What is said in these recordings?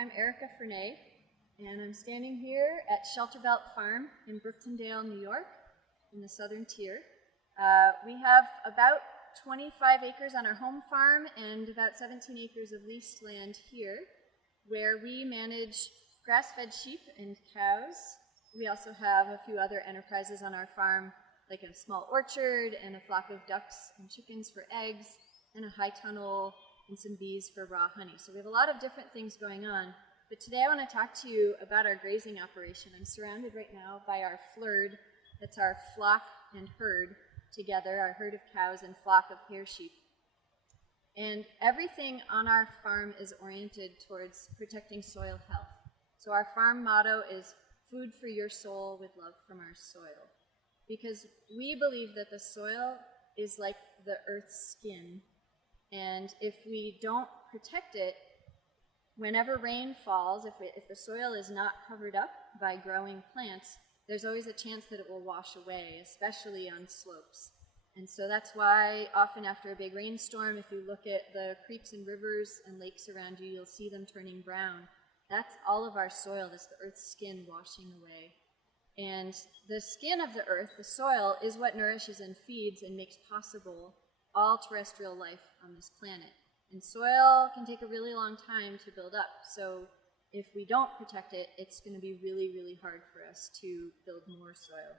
I'm Erica Fernay, and I'm standing here at Shelterbelt Farm in Brooktondale, New York, in the southern tier. We have about 25 acres on our home farm and about 17 acres of leased land here, where we manage grass-fed sheep and cows. We also have a few other enterprises on our farm, like a small orchard and a flock of ducks and chickens for eggs, and a high tunnel and some bees for raw honey. So we have a lot of different things going on. But today I want to talk to you about our grazing operation. I'm surrounded right now by our flurd. That's our flock and herd together, our herd of cows and flock of hair sheep. And everything on our farm is oriented towards protecting soil health. So our farm motto is food for your soul with love from our soil. Because we believe that the soil is like the earth's skin. And if we don't protect it, whenever rain falls, if the soil is not covered up by growing plants, there's always a chance that it will wash away, especially on slopes. And so that's why often after a big rainstorm, if you look at the creeks and rivers and lakes around you, you'll see them turning brown. That's all of our soil. That's the earth's skin washing away. And the skin of the earth, the soil, is what nourishes and feeds and makes possible all terrestrial life on this planet. And soil can take a really long time to build up. So if we don't protect it, it's going to be really, really hard for us to build more soil.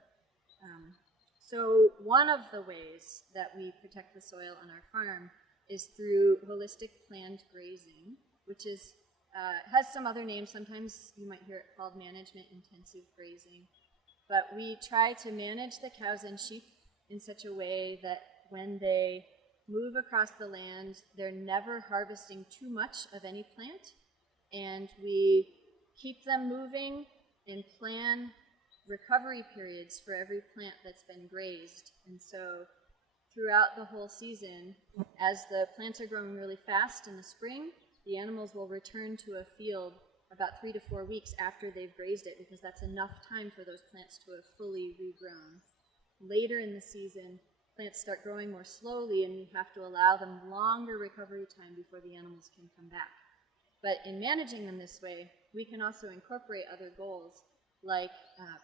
So one of the ways that we protect the soil on our farm is through holistic planned grazing, which is has some other names. Sometimes you might hear it called management intensive grazing. But we try to manage the cows and sheep in such a way that when they move across the land, they're never harvesting too much of any plant, and we keep them moving and plan recovery periods for every plant that's been grazed. And so throughout the whole season, as the plants are growing really fast in the spring, the animals will return to a field about 3 to 4 weeks after they've grazed it, because that's enough time for those plants to have fully regrown. Later in the season, plants start growing more slowly, and we have to allow them longer recovery time before the animals can come back. But in managing them this way, we can also incorporate other goals, like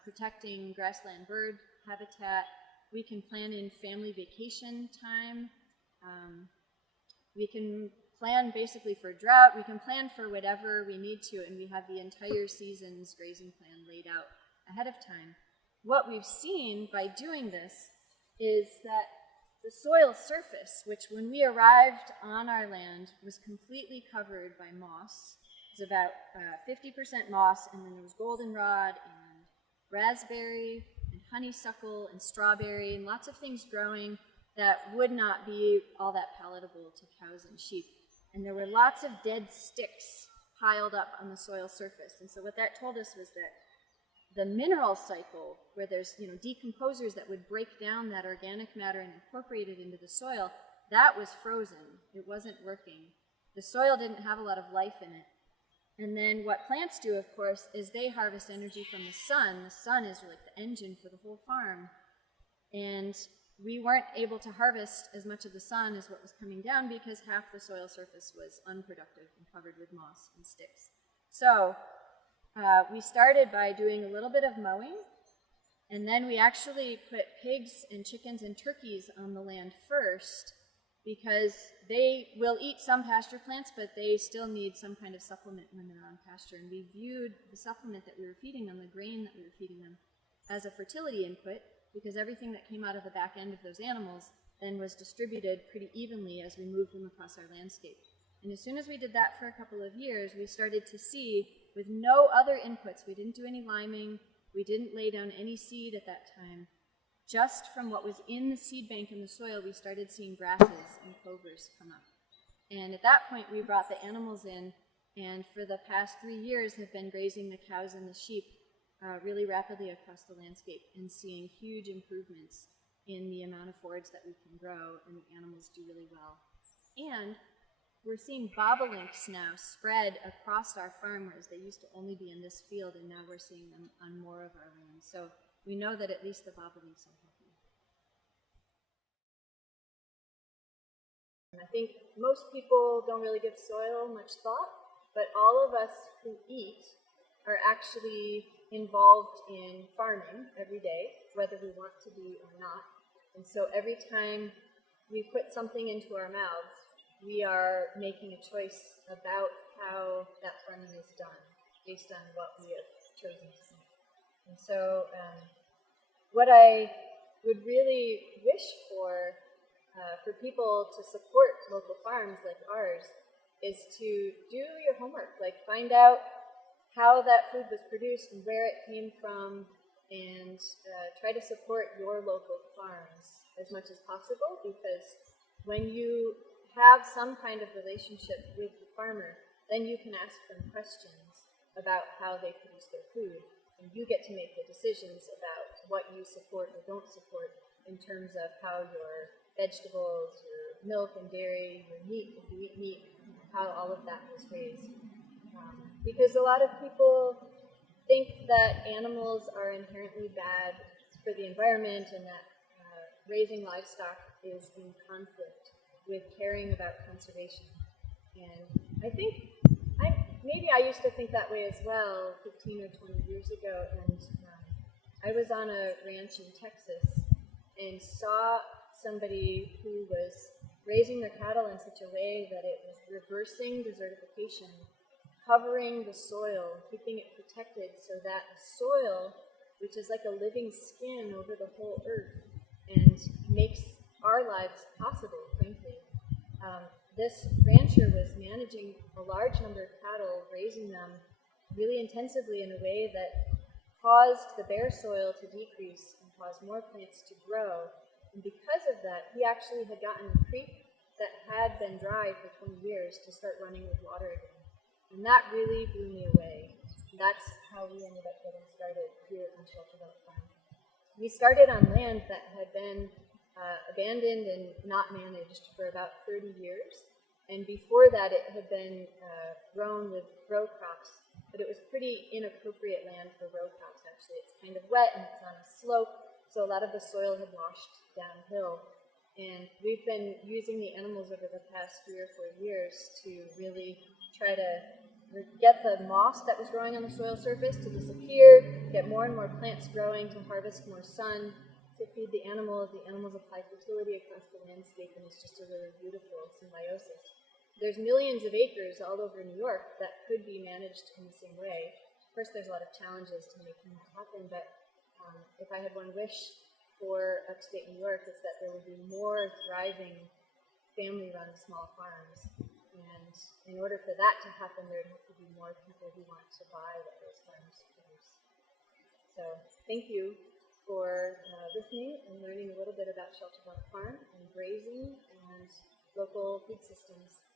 protecting grassland bird habitat. We can plan in family vacation time. We can plan basically for drought. We can plan for whatever we need to, and we have the entire season's grazing plan laid out ahead of time. What we've seen by doing this is that the soil surface, which when we arrived on our land was completely covered by moss, it was about 50% moss, and then there was goldenrod and raspberry and honeysuckle and strawberry and lots of things growing that would not be all that palatable to cows and sheep. And there were lots of dead sticks piled up on the soil surface. And so what that told us was that the mineral cycle, where there's decomposers that would break down that organic matter and incorporate it into the soil, that was frozen. It wasn't working. The soil didn't have a lot of life in it. And then what plants do, of course, is they harvest energy from the sun. The sun is like the engine for the whole farm. And we weren't able to harvest as much of the sun as what was coming down because half the soil surface was unproductive and covered with moss and sticks. So we started by doing a little bit of mowing, and then we actually put pigs and chickens and turkeys on the land first, because they will eat some pasture plants, but they still need some kind of supplement when they're on pasture. And we viewed the supplement that we were feeding them, the grain that we were feeding them, as a fertility input, because everything that came out of the back end of those animals then was distributed pretty evenly as we moved them across our landscape. And as soon as we did that for a couple of years, we started to see, with no other inputs, we didn't do any liming, we didn't lay down any seed at that time, just from what was in the seed bank in the soil, we started seeing grasses and clovers come up. And at that point, we brought the animals in, and for the past 3 years have been grazing the cows and the sheep really rapidly across the landscape, and seeing huge improvements in the amount of forage that we can grow, and the animals do really well. And we're seeing bobolinks now spread across our farm, whereas they used to only be in this field, and now we're seeing them on more of our land. So we know that at least the bobolinks are healthy. I think most people don't really give soil much thought, but all of us who eat are actually involved in farming every day, whether we want to be or not. And so every time we put something into our mouths, we are making a choice about how that farming is done based on what we have chosen to eat. And so what I would really wish for people to support local farms like ours is to do your homework, like find out how that food was produced and where it came from, and try to support your local farms as much as possible, because when you have some kind of relationship with the farmer, then you can ask them questions about how they produce their food, and you get to make the decisions about what you support or don't support in terms of how your vegetables, your milk and dairy, your meat, if you eat meat, how all of that was raised. Because a lot of people think that animals are inherently bad for the environment and that raising livestock is in conflict with caring about conservation. And I think, maybe I used to think that way as well 15 or 20 years ago, and I was on a ranch in Texas and saw somebody who was raising their cattle in such a way that it was reversing desertification, covering the soil, keeping it protected so that the soil, which is like a living skin over the whole earth and makes our lives possible, frankly. This rancher was managing a large number of cattle, raising them really intensively in a way that caused the bare soil to decrease and caused more plants to grow. And because of that, he actually had gotten a creek that had been dry for 20 years to start running with water again. And that really blew me away. That's how we ended up getting started here on Shelterbelt Farm. We started on land that had been abandoned and not managed for about 30 years. And before that, it had been grown with row crops, but it was pretty inappropriate land for row crops, actually. It's kind of wet and it's on a slope, so a lot of the soil had washed downhill. And we've been using the animals over the past 3 or 4 years to really try to get the moss that was growing on the soil surface to disappear, get more and more plants growing to harvest more sun, to feed the animals. The animals apply fertility across the landscape, and it's just a really beautiful symbiosis. There's millions of acres all over New York that could be managed in the same way. Of course, there's a lot of challenges to making that happen, but if I had one wish for upstate New York, it's that there would be more thriving family-run small farms. And in order for that to happen, there would have to be more people who want to buy what those farms produce. So thank you for listening and learning a little bit about Shelterbelt Farm and grazing and local food systems.